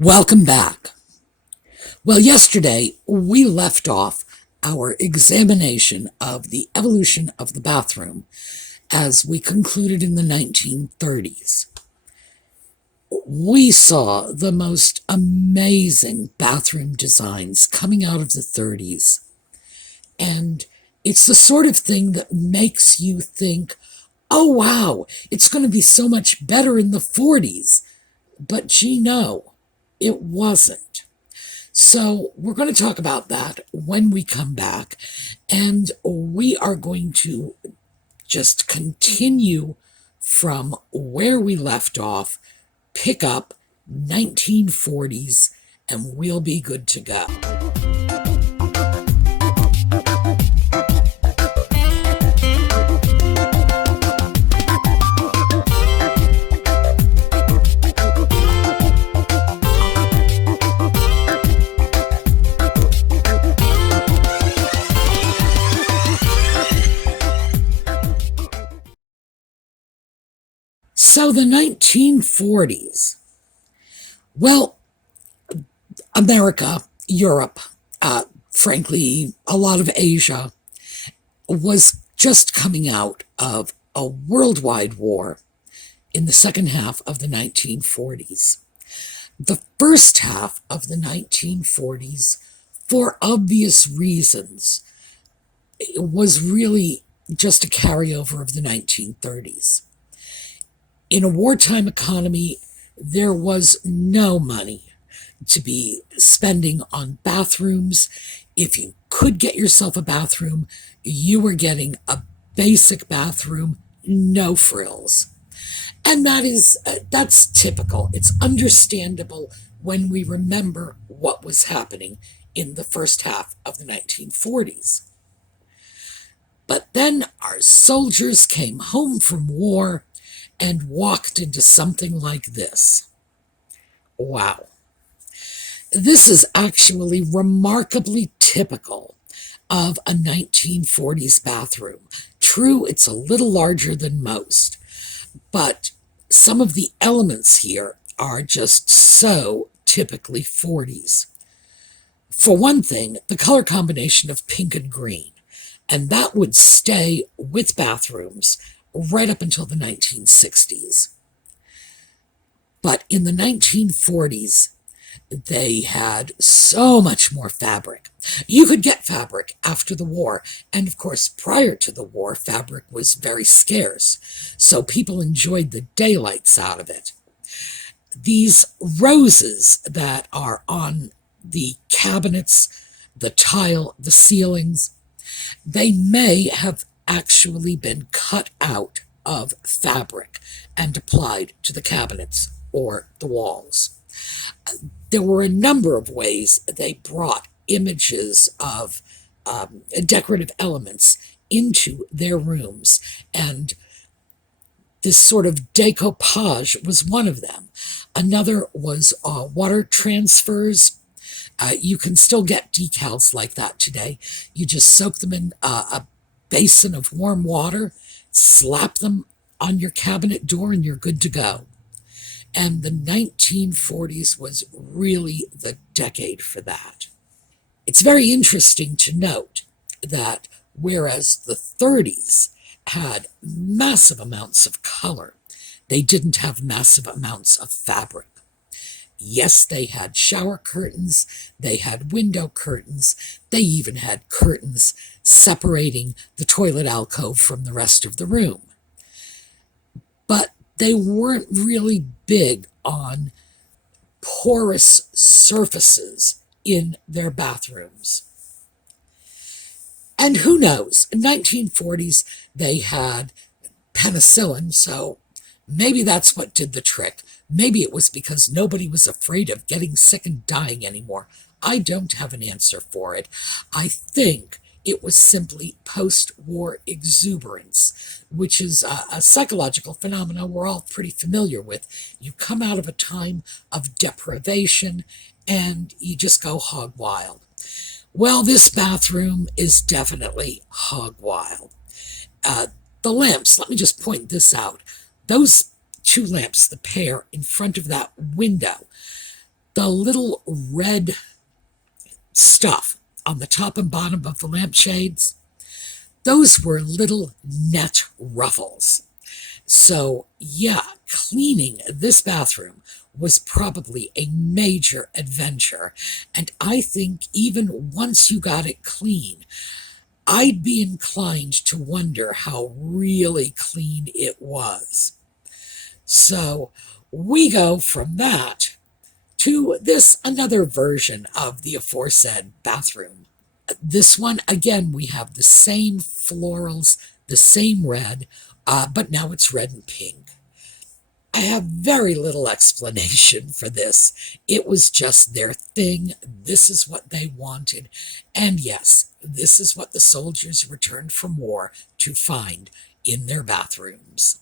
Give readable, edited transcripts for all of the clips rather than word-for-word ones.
Welcome back. Well, yesterday we left off our examination of the evolution of the bathroom as we concluded in the 1930s. We saw the most amazing bathroom designs coming out of the 30s, and it's the sort of thing that makes you think, oh wow, it's going to be so much better in the 40s. But gee, no, it wasn't. So we're going to talk about that when we come back, and we are going to just continue from where we left off, pick up 1940s, and we'll be good to go. So the 1940s, well, America, Europe, frankly, a lot of Asia, was just coming out of a worldwide war in the second half of the 1940s. The first half of the 1940s, for obvious reasons, was really just a carryover of the 1930s. In a wartime economy, there was no money to be spending on bathrooms. If you could get yourself a bathroom, you were getting a basic bathroom, no frills. And that's typical. It's understandable when we remember what was happening in the first half of the 1940s. But then our soldiers came home from war and walked into something like this. Wow. This is actually remarkably typical of a 1940s bathroom. True, it's a little larger than most, but some of the elements here are just so typically 40s. For one thing, the color combination of pink and green, and that would stay with bathrooms right up until the 1960s. But in the 1940s, they had so much more fabric. You could get fabric after the war, and of course, prior to the war, fabric was very scarce, so people enjoyed the daylights out of it. These roses that are on the cabinets, the tile, the ceilings, they may have actually been cut out of fabric and applied to the cabinets or the walls. There were a number of ways they brought images of decorative elements into their rooms, and this sort of decoupage was one of them. Another was water transfers. You can still get decals like that today. You just soak them in a basin of warm water, slap them on your cabinet door, and you're good to go. And the 1940s was really the decade for that. It's very interesting to note that whereas the 30s had massive amounts of color, they didn't have massive amounts of fabric. Yes, they had shower curtains, they had window curtains, they even had curtains separating the toilet alcove from the rest of the room. But they weren't really big on porous surfaces in their bathrooms. And who knows, in 1940s they had penicillin, so maybe that's what did the trick. Maybe it was because nobody was afraid of getting sick and dying anymore. I don't have an answer for it. I think it was simply post-war exuberance, which is a psychological phenomenon we're all pretty familiar with. You come out of a time of deprivation and you just go hog wild. Well, this bathroom is definitely hog wild. The lamps, let me just point this out. Those two lamps, the pair in front of that window, The little red stuff on the top and bottom of the lampshades, those were little net ruffles. So, yeah, cleaning this bathroom was probably a major adventure. And I think even once you got it clean, I'd be inclined to wonder how really clean it was. So, we go from that to this another version of the aforesaid bathroom. This one, again, we have the same florals, the same red, but now it's red and pink. I have very little explanation for this. It was just their thing. This is what they wanted. And yes, this is what the soldiers returned from war to find in their bathrooms.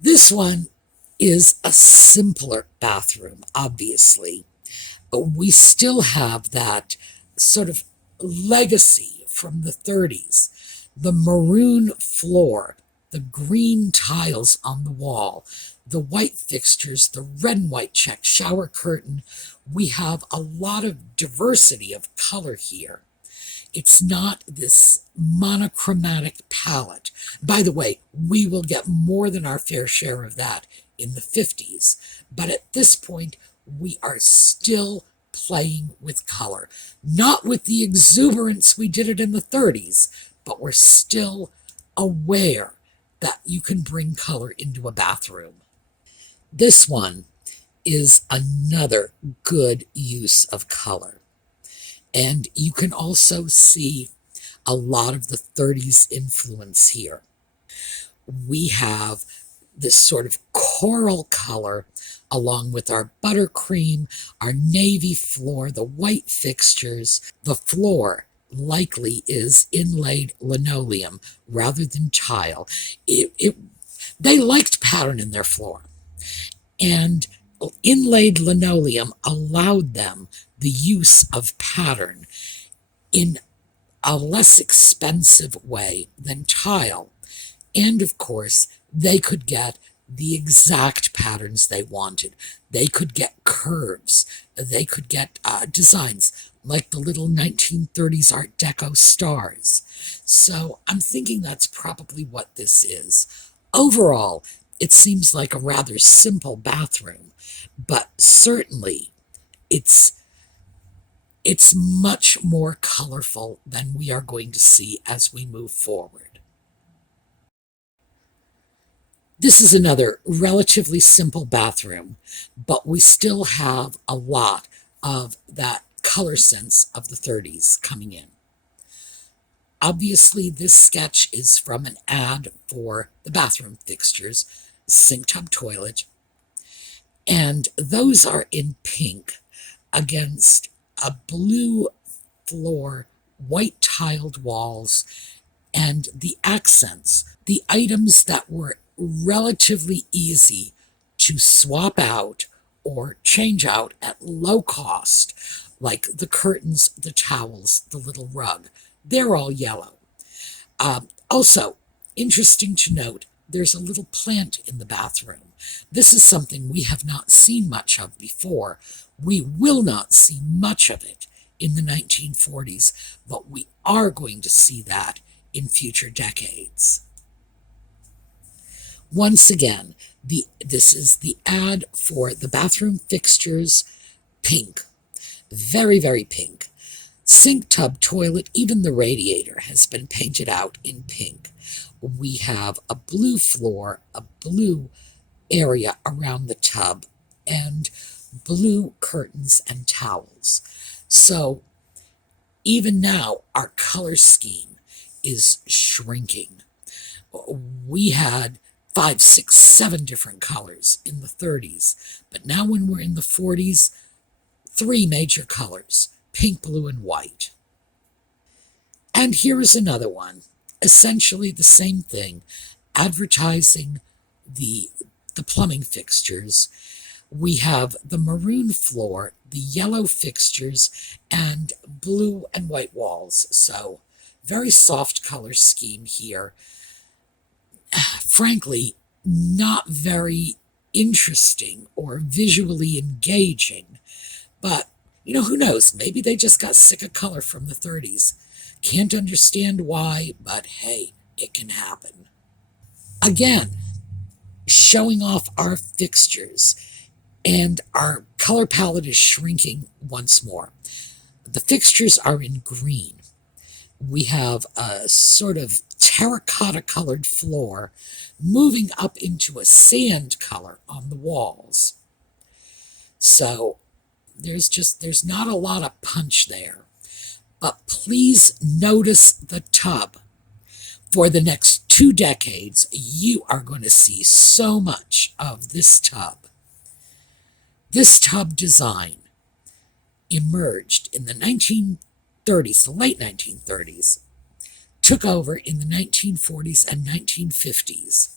This one is a simpler bathroom, obviously. But we still have that sort of legacy from the 30s. The maroon floor, the green tiles on the wall, the white fixtures, the red and white check shower curtain. We have a lot of diversity of color here. It's not this monochromatic palette. By the way, we will get more than our fair share of that in the 50s. But at this point, we are still playing with color. Not with the exuberance we did it in the 30s, but we're still aware that you can bring color into a bathroom. This one is another good use of color. And you can also see a lot of the 30s influence here. We have this sort of coral color along with our buttercream, our navy floor, the white fixtures. The floor likely is inlaid linoleum rather than tile. They liked pattern in their floor. And inlaid linoleum allowed them the use of pattern in a less expensive way than tile. And of course, they could get the exact patterns they wanted. They could get curves. They could get designs like the little 1930s Art Deco stars. So I'm thinking that's probably what this is. Overall, it seems like a rather simple bathroom, but certainly it's much more colorful than we are going to see as we move forward. This is another relatively simple bathroom, but we still have a lot of that color sense of the 30s coming in. Obviously, this sketch is from an ad for the bathroom fixtures, sink tub toilet, and those are in pink against a blue floor, white tiled walls, and the accents, the items that were relatively easy to swap out or change out at low cost, like the curtains, the towels, the little rug. They're all yellow. Also, interesting to note, there's a little plant in the bathroom. This is something we have not seen much of before. We will not see much of it in the 1940s, but we are going to see that in future decades. Once again, this is the ad for the bathroom fixtures, pink. Very, very pink. Sink, tub, toilet, even the radiator has been painted out in pink. We have a blue floor, a blue area around the tub, and blue curtains and towels. So even now, our color scheme is shrinking. We had 5, 6, 7 different colors in the 30s, but now when we're in the 40s, 3 major colors, pink, blue, and white. And here is another one, essentially the same thing, advertising the plumbing fixtures. We have the maroon floor, the yellow fixtures, and blue and white walls. So very soft color scheme here. Frankly, not very interesting or visually engaging. But, who knows? Maybe they just got sick of color from the 30s. Can't understand why, but hey, it can happen. Again, showing off our fixtures, and our color palette is shrinking once more. The fixtures are in green. We have a sort of terracotta colored floor moving up into a sand color on the walls. So there's not a lot of punch there. But please notice the tub. For the next 2 decades, you are going to see so much of this tub. This tub design emerged in the 1930s, the late 1930s, took over in the 1940s and 1950s.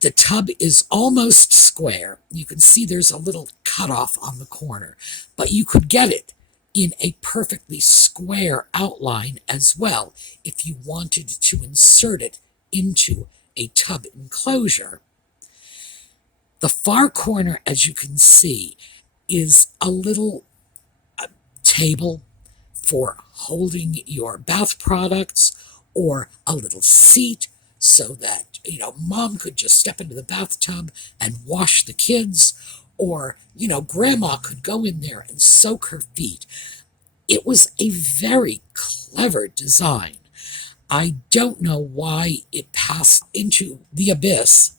The tub is almost square. You can see there's a little cutoff on the corner, but you could get it in a perfectly square outline as well if you wanted to insert it into a tub enclosure. The far corner, as you can see, is a little table for holding your bath products, or a little seat so that mom could just step into the bathtub and wash the kids, or grandma could go in there and soak her feet. It was a very clever design. I don't know why it passed into the abyss.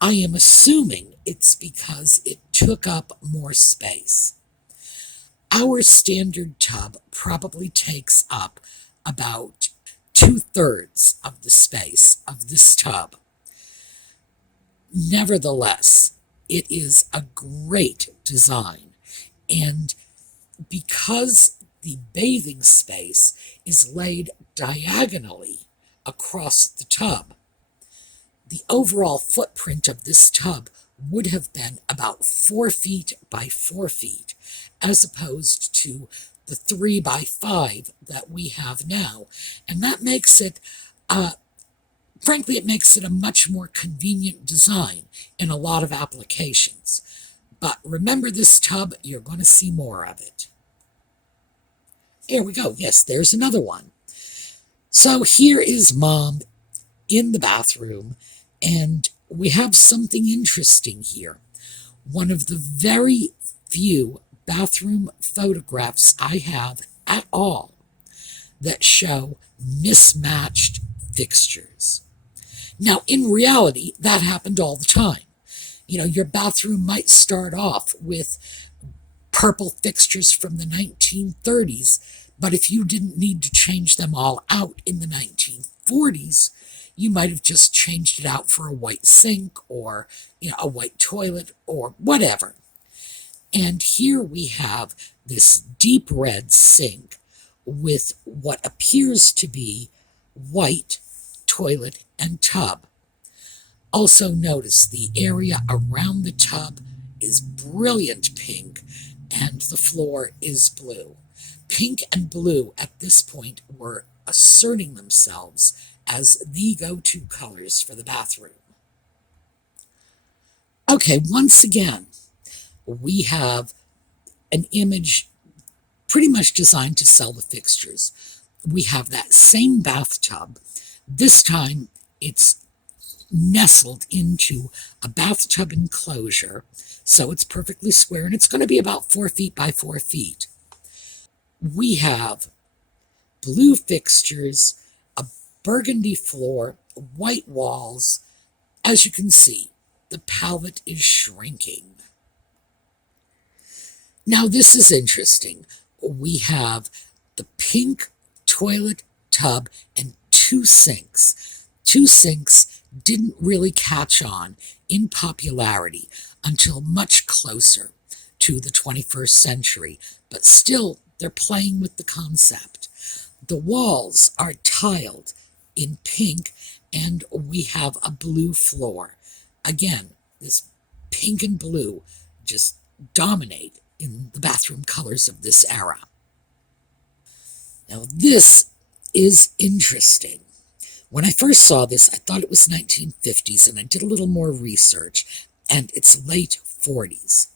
I am assuming it's because it took up more space. Our standard tub probably takes up about 2/3 of the space of this tub. Nevertheless, it is a great design, and because the bathing space is laid diagonally across the tub, the overall footprint of this tub would have been about 4 feet by 4 feet, as opposed to the 3 by 5 that we have now. And that makes it, frankly, it makes it a much more convenient design in a lot of applications. But remember this tub, you're going to see more of it. Here we go. Yes, there's another one. So here is mom in the bathroom, and we have something interesting here. One of the very few bathroom photographs I have at all that show mismatched fixtures. Now, in reality, that happened all the time. Your bathroom might start off with purple fixtures from the 1930s, but if you didn't need to change them all out in the 1940s, you might have just changed it out for a white sink, or a white toilet, or whatever. And here we have this deep red sink with what appears to be white toilet and tub. Also notice the area around the tub is brilliant pink, and the floor is blue. Pink and blue at this point were asserting themselves as the go-to colors for the bathroom. Okay, once again, we have an image pretty much designed to sell the fixtures. We have that same bathtub. This time, it's nestled into a bathtub enclosure, so it's perfectly square, and it's going to be about 4 feet by 4 feet. We have blue fixtures, a burgundy floor, white walls. As you can see, the palette is shrinking. Now this is interesting. We have the pink toilet tub and 2 sinks. 2 sinks didn't really catch on in popularity until much closer to the 21st century, but still they're playing with the concept. The walls are tiled in pink, and we have a blue floor. Again, this pink and blue just dominate in the bathroom colors of this era. Now this is interesting. When I first saw this, I thought it was 1950s, and I did a little more research, and it's late 40s.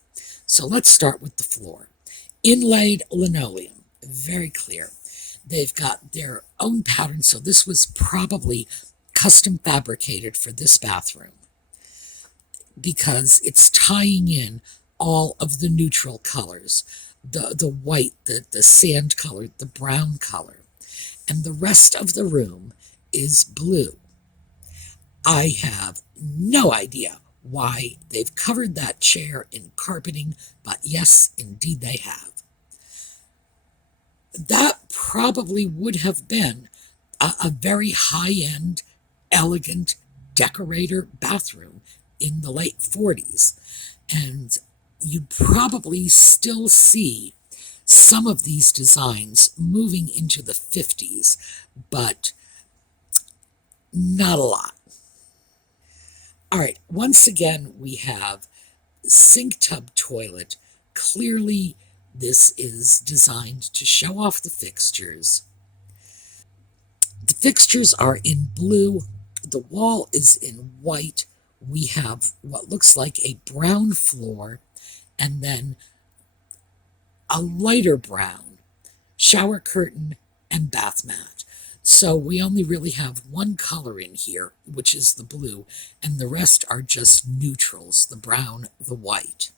So let's start with the floor. Inlaid linoleum, very clear. They've got their own pattern, so this was probably custom fabricated for this bathroom because it's tying in all of the neutral colors, the white, the sand color, the brown color, and the rest of the room is blue. I have no idea why they've covered that chair in carpeting, but yes, indeed they have. That probably would have been a very high-end, elegant decorator bathroom in the late 40s. And you'd probably still see some of these designs moving into the 50s, but not a lot. All right, once again, we have sink tub toilet. Clearly, this is designed to show off the fixtures. The fixtures are in blue. The wall is in white. We have what looks like a brown floor and then a lighter brown shower curtain and bath mat. So we only really have one color in here, which is the blue, and the rest are just neutrals, the brown, the white.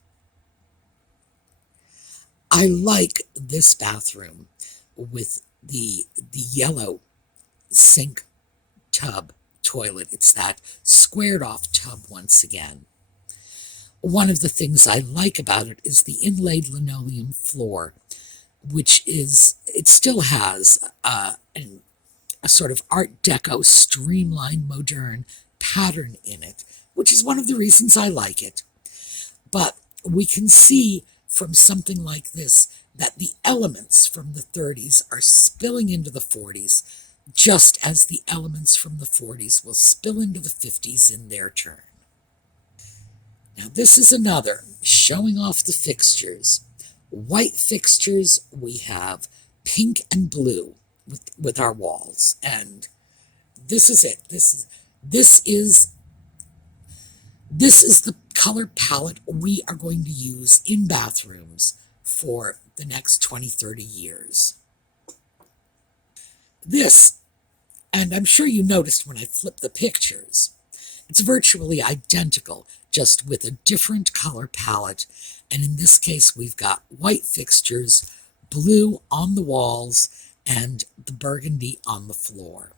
I like this bathroom with the yellow sink tub toilet. It's that squared off tub once again. One of the things I like about it is the inlaid linoleum floor, which is, it still has a sort of Art Deco streamlined modern pattern in it, which is one of the reasons I like it. But we can see from something like this that the elements from the 30s are spilling into the 40s, just as the elements from the 40s will spill into the 50s in their turn. Now this is another showing off the fixtures. White fixtures, we have pink and blue with our walls, and this is it. This is the color palette we are going to use in bathrooms for the next 20, 30 years. This, and I'm sure you noticed when I flipped the pictures, it's virtually identical, just with a different color palette. And in this case, we've got white fixtures, blue on the walls, and the burgundy on the floor.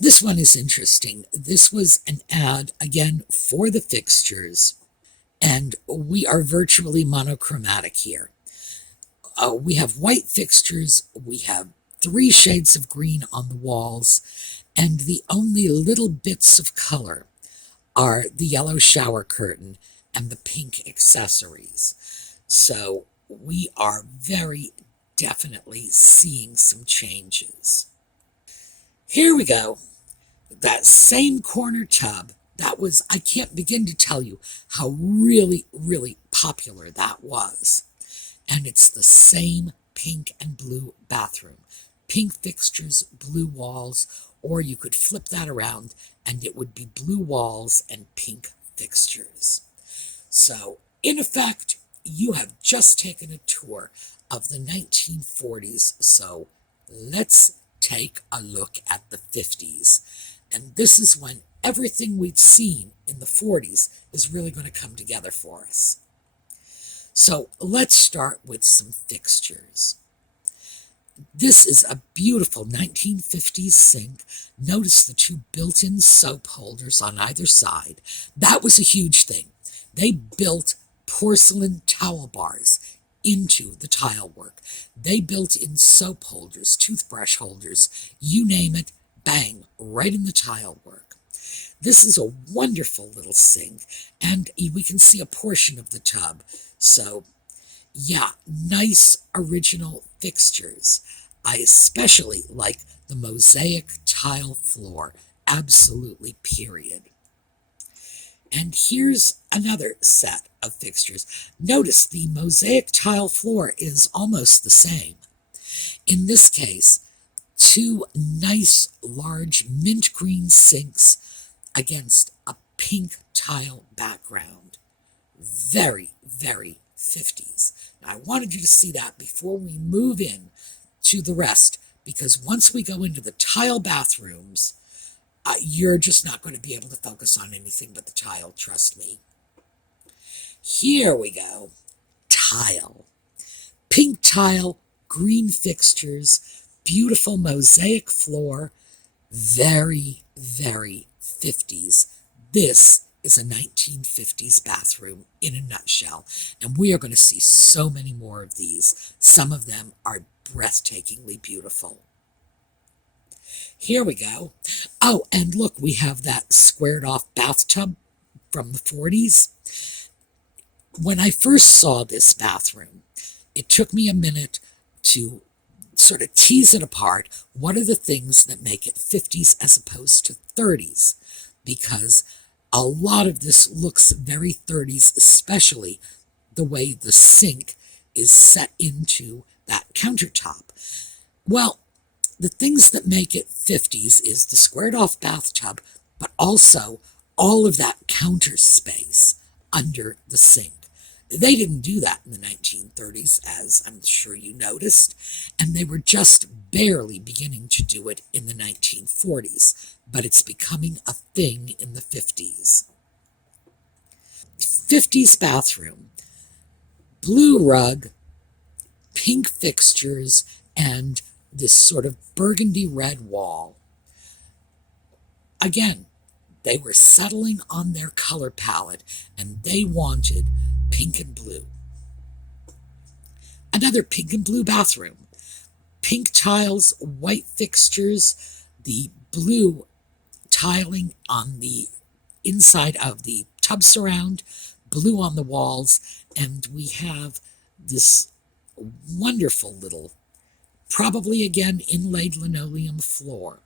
This one is interesting. This was an ad, again, for the fixtures, and we are virtually monochromatic here. We have white fixtures, we have 3 shades of green on the walls, and the only little bits of color are the yellow shower curtain and the pink accessories. So we are very definitely seeing some changes. Here we go. That same corner tub, that was, I can't begin to tell you how really, really popular that was. And it's the same pink and blue bathroom. Pink fixtures, blue walls, or you could flip that around and it would be blue walls and pink fixtures. So, in effect, you have just taken a tour of the 1940s, so let's take a look at the 50s. And this is when everything we've seen in the 40s is really going to come together for us. So let's start with some fixtures. This is a beautiful 1950s sink. Notice the 2 built-in soap holders on either side. That was a huge thing. They built porcelain towel bars into the tile work. They built in soap holders, toothbrush holders, you name it, bang, right in the tile work. This is a wonderful little sink, and we can see a portion of the tub. So, yeah, nice original fixtures. I especially like the mosaic tile floor. Absolutely, period. And here's another set of fixtures. Notice the mosaic tile floor is almost the same. In this case, two nice large mint green sinks against a pink tile background. Very, very 50s. Now, I wanted you to see that before we move in to the rest, because once we go into the tile bathrooms, you're just not going to be able to focus on anything but the tile, trust me. Here we go. Tile. Pink tile, green fixtures, beautiful mosaic floor. Very, very 50s. This is a 1950s bathroom in a nutshell, and we are going to see so many more of these. Some of them are breathtakingly beautiful. Here we go. Oh, and look, we have that squared off bathtub from the 40s. When I first saw this bathroom, it took me a minute to sort of tease it apart. What are the things that make it 50s as opposed to 30s? Because a lot of this looks very 30s, especially the way the sink is set into that countertop. Well, the things that make it 50s is the squared off bathtub, but also all of that counter space under the sink. They didn't do that in the 1930s, as I'm sure you noticed, and they were just barely beginning to do it in the 1940s, but it's becoming a thing in the 50s. 50s bathroom, blue rug, pink fixtures, and this sort of burgundy red wall. Again, they were settling on their color palette, and they wanted pink and blue. Another pink and blue bathroom. Pink tiles, white fixtures, the blue tiling on the inside of the tub surround, blue on the walls, and we have this wonderful little, probably again inlaid linoleum floor.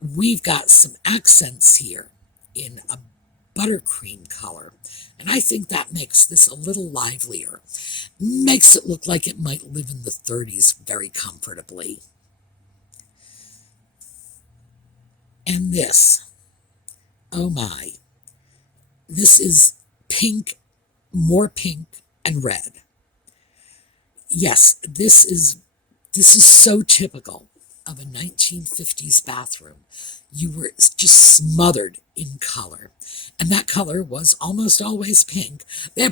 We've got some accents here in a buttercream color, and I think that makes this a little livelier. Makes it look like it might live in the 30s very comfortably. And this, oh my, this is pink, more pink and red. Yes, this is so typical of a 1950s bathroom. You were just smothered in color, and that color was almost always pink.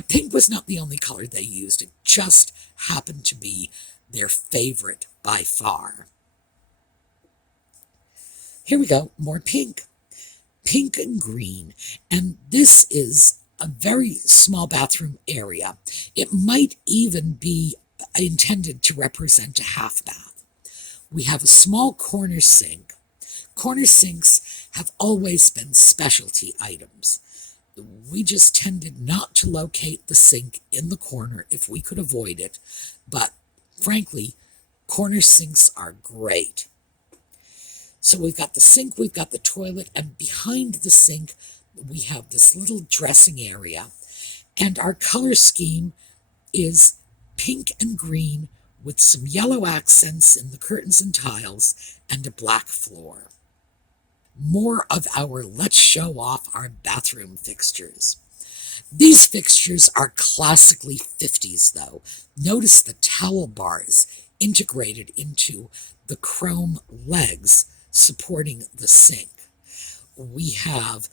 Pink was not the only color they used. It just happened to be their favorite by far. Here we go, more pink. Pink and green, and this is a very small bathroom area. It might even be intended to represent a half bath. We have a small corner sink. Corner sinks have always been specialty items. We just tended not to locate the sink in the corner if we could avoid it, but frankly, corner sinks are great. So we've got the sink, we've got the toilet, and behind the sink we have this little dressing area, and our color scheme is pink and green with some yellow accents in the curtains and tiles and a black floor. More of our let's show off our bathroom fixtures. These fixtures are classically 50s though. Notice the towel bars integrated into the chrome legs supporting the sink. We have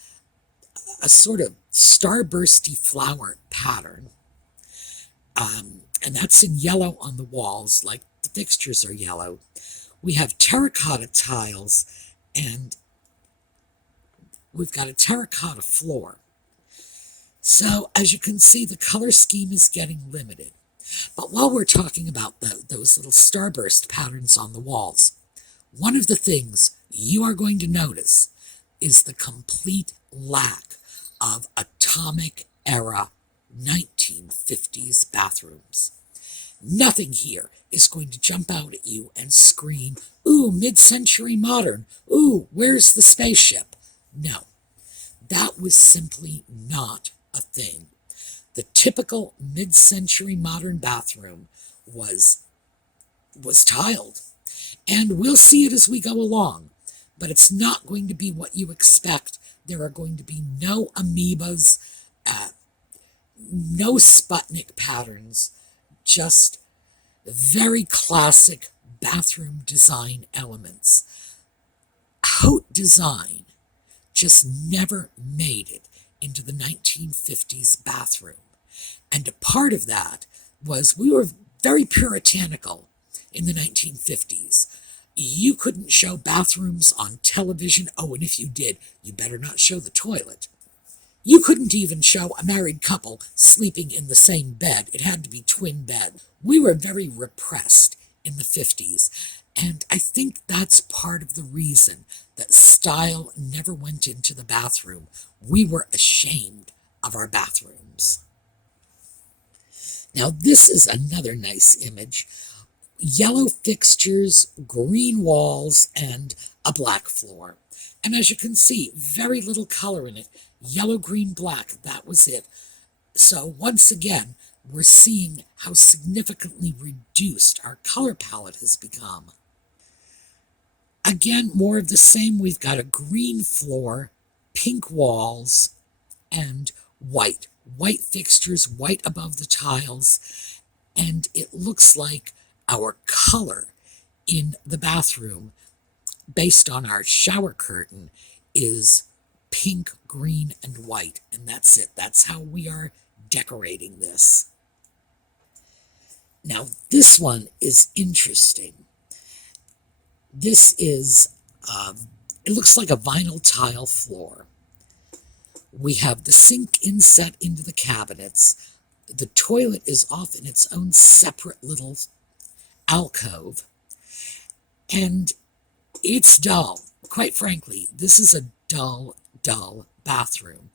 a sort of starbursty flower pattern, and that's in yellow on the walls, like the fixtures are yellow. We have terracotta tiles, and we've got a terracotta floor. So as you can see, the color scheme is getting limited. But while we're talking about those little starburst patterns on the walls, one of the things you are going to notice is the complete lack of atomic era 1950s bathrooms. Nothing here is going to jump out at you and scream, ooh, mid-century modern, ooh, where's the spaceship? No, that was simply not a thing. The typical mid-century modern bathroom was tiled, And we'll see it as we go along, but it's not going to be what you expect. There are going to be no amoebas, no Sputnik patterns, just very classic bathroom design elements. Haute design just never made it into the 1950s bathroom. And a part of that was we were very puritanical in the 1950s. You couldn't show bathrooms on television. Oh, and if you did, you better not show the toilet. You couldn't even show a married couple sleeping in the same bed. It had to be twin bed. We were very repressed in the 50s. And I think that's part of the reason that style never went into the bathroom. We were ashamed of our bathrooms. Now this is another nice image. Yellow fixtures, green walls, and a black floor. And as you can see, very little color in it. Yellow, green, black, that was it. So once again, we're seeing how significantly reduced our color palette has become. Again, more of the same. We've got a green floor, pink walls, and white. White fixtures, white above the tiles, and it looks like our color in the bathroom, based on our shower curtain, is pink, green, and white, and that's it. That's how we are decorating this. Now, this one is interesting. This is, it looks like a vinyl tile floor. We have the sink inset into the cabinets. The toilet is off in its own separate little alcove. And it's dull. Quite frankly, this is a dull, dull bathroom.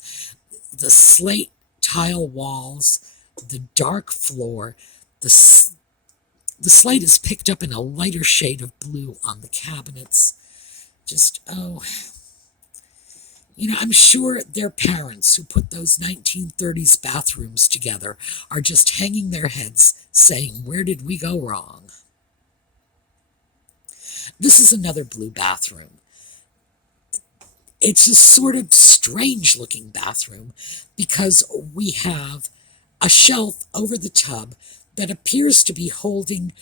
The slate tile walls, the dark floor, the slate is picked up in a lighter shade of blue on the cabinets. Just, oh, you know, I'm sure their parents who put those 1930s bathrooms together are just hanging their heads saying, where did we go wrong? This is another blue bathroom. It's a sort of strange looking bathroom because we have a shelf over the tub that appears to be holding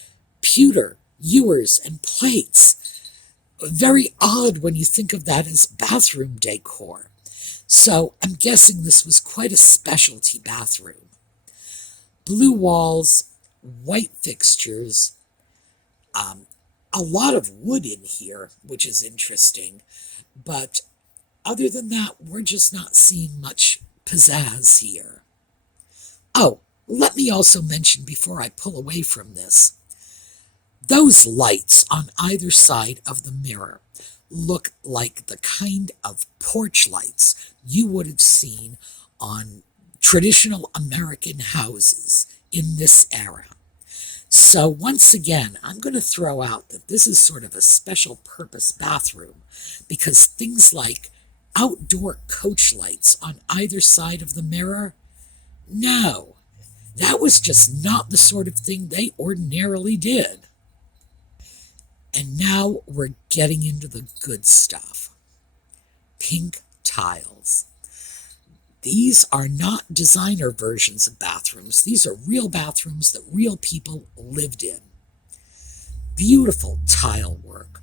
pewter, ewers, and plates. Very odd when you think of that as bathroom decor. So I'm guessing this was quite a specialty bathroom. Blue walls, white fixtures, a lot of wood in here, which is interesting. But other than that, we're just not seeing much pizzazz here. Oh, let me also mention before I pull away from this, those lights on either side of the mirror look like the kind of porch lights you would have seen on traditional American houses in this era. So once again, I'm going to throw out that this is sort of a special purpose bathroom because things like outdoor coach lights on either side of the mirror, no, that was just not the sort of thing they ordinarily did. And now we're getting into the good stuff. Pink tiles. These are not designer versions of bathrooms. These are real bathrooms that real people lived in. Beautiful tile work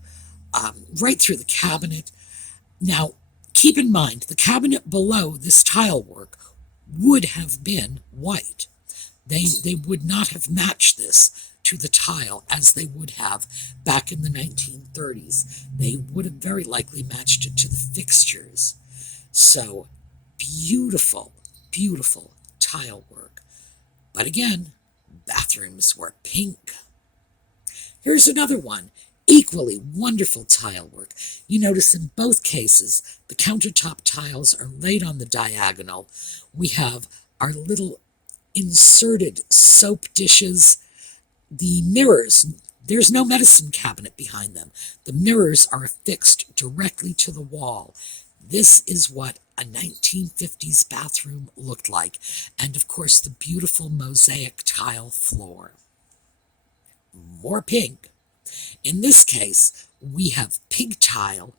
right through the cabinet. Now, keep in mind, the cabinet below this tile work would have been white. They would not have matched this to the tile as they would have back in the 1930s. They would have very likely matched it to the fixtures. So, beautiful, beautiful tile work. But again, bathrooms were pink. Here's another one. Equally wonderful tile work. You notice in both cases, the countertop tiles are laid on the diagonal. We have our little inserted soap dishes. The mirrors, there's no medicine cabinet behind them. The mirrors are affixed directly to the wall. This is what a 1950s bathroom looked like. And of course, the beautiful mosaic tile floor. More pink. In this case, we have pink tile,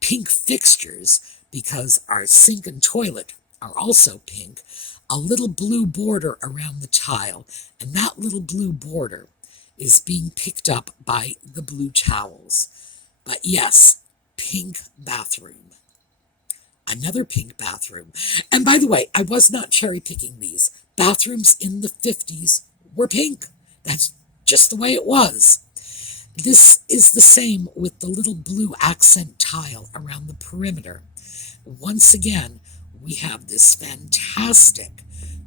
pink fixtures, because our sink and toilet are also pink, a little blue border around the tile, and that little blue border is being picked up by the blue towels. But yes, pink bathroom. Another pink bathroom. And by the way, I was not cherry picking these. Bathrooms in the 50s were pink. That's just the way it was. This is the same with the little blue accent tile around the perimeter. Once again, we have this fantastic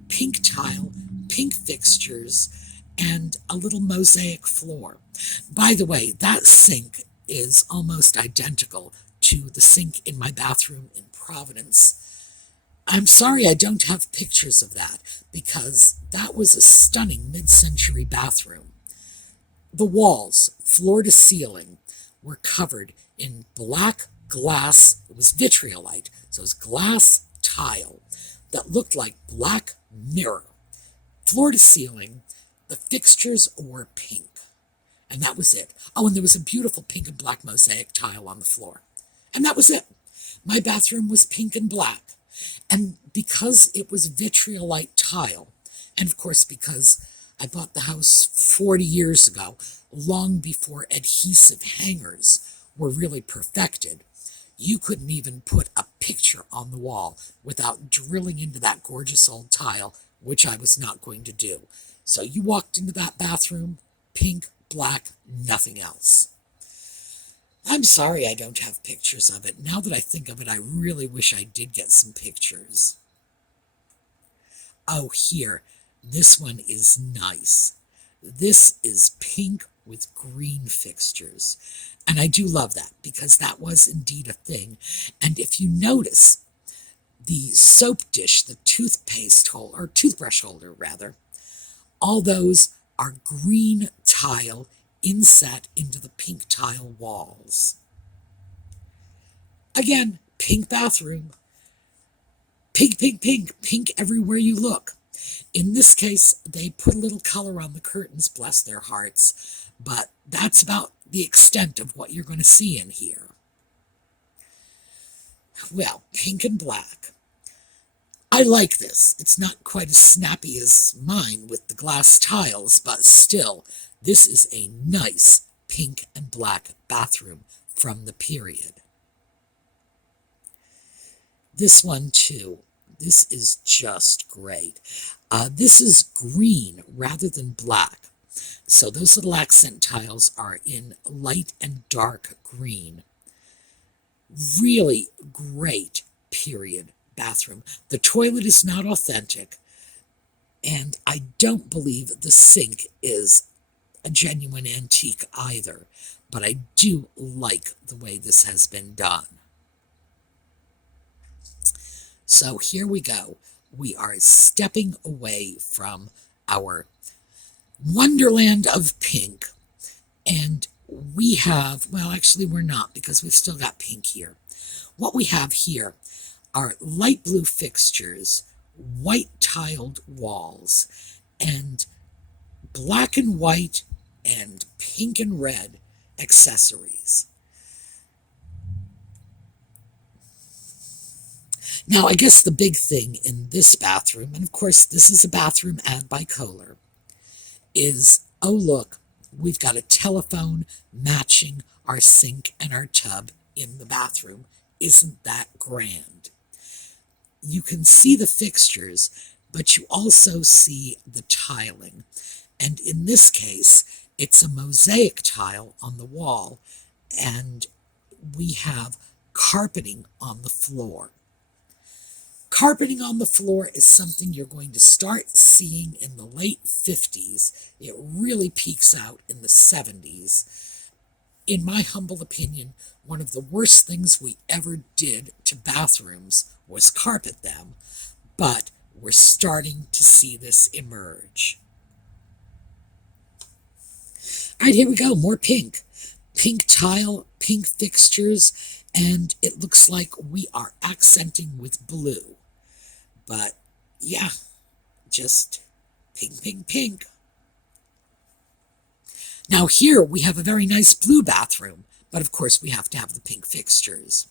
pink tile, pink fixtures, and a little mosaic floor. By the way, that sink is almost identical to the sink in my bathroom in Providence. I'm sorry I don't have pictures of that, because that was a stunning mid-century bathroom. The walls, floor to ceiling, were covered in black glass. It was vitriolite, so it was glass tile that looked like black mirror. Floor to ceiling, the fixtures were pink, and that was it. Oh, and there was a beautiful pink and black mosaic tile on the floor, and that was it. My bathroom was pink and black, and because it was vitriolite tile, and of course because I bought the house 40 years ago, long before adhesive hangers were really perfected, you couldn't even put a picture on the wall without drilling into that gorgeous old tile, which I was not going to do. So you walked into that bathroom, pink, black, nothing else. I'm sorry I don't have pictures of it. Now that I think of it, I really wish I did get some pictures. Oh, here. This one is nice. This is pink with green fixtures. And I do love that, because that was indeed a thing. And if you notice, the soap dish, the toothpaste holder, or toothbrush holder rather, all those are green tile inset into the pink tile walls. Again, pink bathroom. Pink, pink, pink, pink everywhere you look. In this case, they put a little color on the curtains, bless their hearts, but that's about the extent of what you're going to see in here. Well, pink and black. I like this. It's not quite as snappy as mine with the glass tiles, but still, this is a nice pink and black bathroom from the period. This one too. This is just great. This is green rather than black. So those little accent tiles are in light and dark green. Really great period bathroom. The toilet is not authentic, and I don't believe the sink is a genuine antique either, but I do like the way this has been done. So here we go. We are stepping away from our wonderland of pink, and we have, well, actually we're not, because we've still got pink here. What we have here are light blue fixtures, white tiled walls, and black and white and pink and red accessories. Now, I guess the big thing in this bathroom, and of course this is a bathroom ad by Kohler, is, oh look, we've got a telephone matching our sink and our tub in the bathroom. Isn't that grand? You can see the fixtures, but you also see the tiling. And in this case, it's a mosaic tile on the wall, and we have carpeting on the floor. Carpeting on the floor is something you're going to start seeing in the late 50s. It really peaks out in the 70s. In my humble opinion, one of the worst things we ever did to bathrooms was carpet them, but we're starting to see this emerge. All right, here we go, more pink. Pink tile, pink fixtures, and it looks like we are accenting with blue. But yeah, just pink, pink, pink. Now here we have a very nice blue bathroom, but of course we have to have the pink fixtures.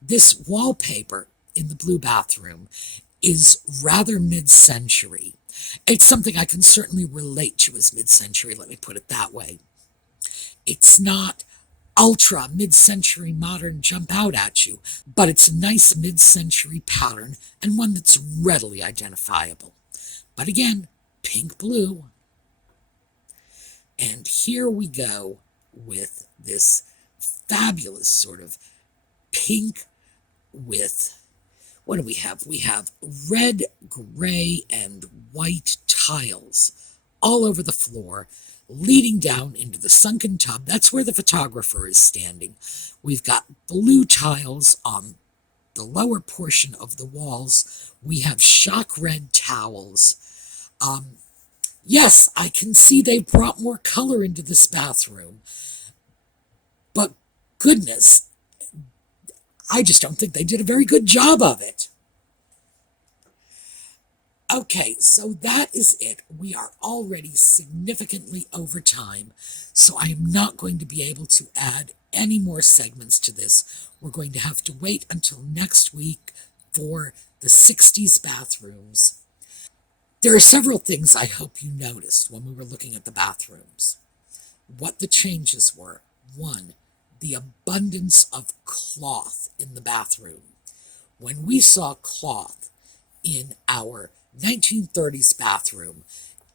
This wallpaper in the blue bathroom is rather mid-century. It's something I can certainly relate to as mid-century, let me put it that way. It's not ultra mid-century modern jump out at you, but it's a nice mid-century pattern and one that's readily identifiable. But again, pink blue. And here we go with this fabulous sort of pink with, what do we have? We have red, gray, and white tiles all over the floor, leading down into the sunken tub. That's where the photographer is standing. We've got blue tiles on the lower portion of the walls. We have shock red towels. Yes, I can see they've brought more color into this bathroom, but goodness, I just don't think they did a very good job of it. Okay, so that is it. We are already significantly over time, so I am not going to be able to add any more segments to this. We're going to have to wait until next week for the 60s bathrooms. There are several things I hope you noticed when we were looking at the bathrooms. What the changes were. One, the abundance of cloth in the bathroom. When we saw cloth in our 1930s bathroom,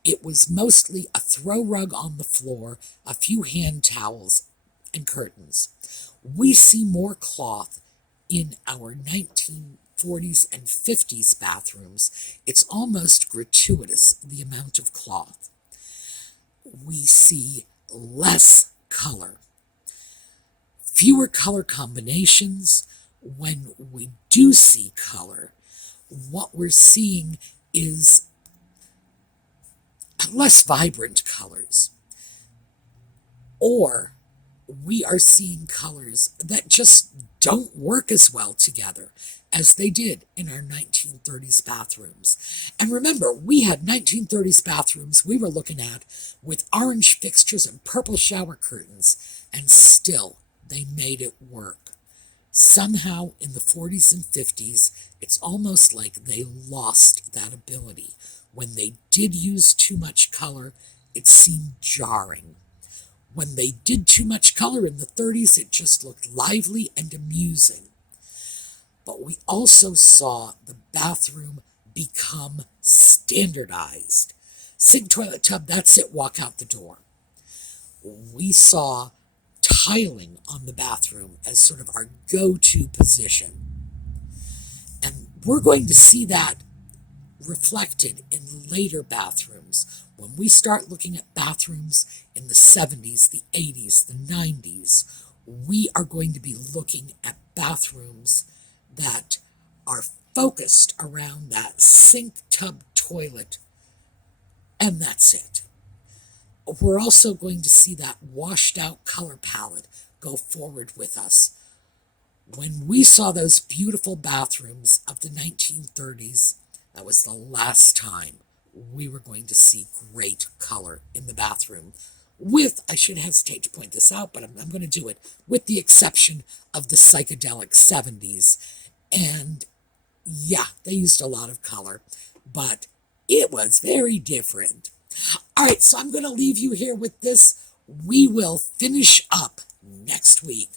it was mostly a throw rug on the floor, a few hand towels, and curtains. We see more cloth in our 1940s and 50s bathrooms. It's almost gratuitous, the amount of cloth. We see less color, fewer color combinations. When we do see color, what we're seeing is less vibrant colors, or we are seeing colors that just don't work as well together as they did in our 1930s bathrooms. And remember, we had 1930s bathrooms we were looking at with orange fixtures and purple shower curtains, and still they made it work. Somehow in the 40s and 50s, it's almost like they lost that ability. When they did use too much color, it seemed jarring. When they did too much color in the 30s, it just looked lively and amusing. But we also saw the bathroom become standardized. Sink, toilet, tub, that's it, walk out the door. We saw tiling on the bathroom as sort of our go-to position. And we're going to see that reflected in later bathrooms. When we start looking at bathrooms in the 70s, the 80s, the 90s, we are going to be looking at bathrooms that are focused around that sink, tub, toilet, and that's it. We're also going to see that washed out color palette go forward with us. When we saw those beautiful bathrooms of the 1930s, that was the last time we were going to see great color in the bathroom. With, I should hesitate to point this out, but I'm going to do it, with the exception of the psychedelic 70s. And yeah, they used a lot of color, but it was very different. All right, so I'm going to leave you here with this. We will finish up next week.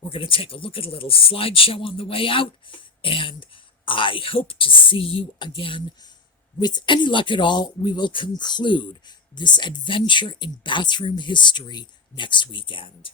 We're going to take a look at a little slideshow on the way out, and I hope to see you again. With any luck at all, we will conclude this adventure in bathroom history next weekend.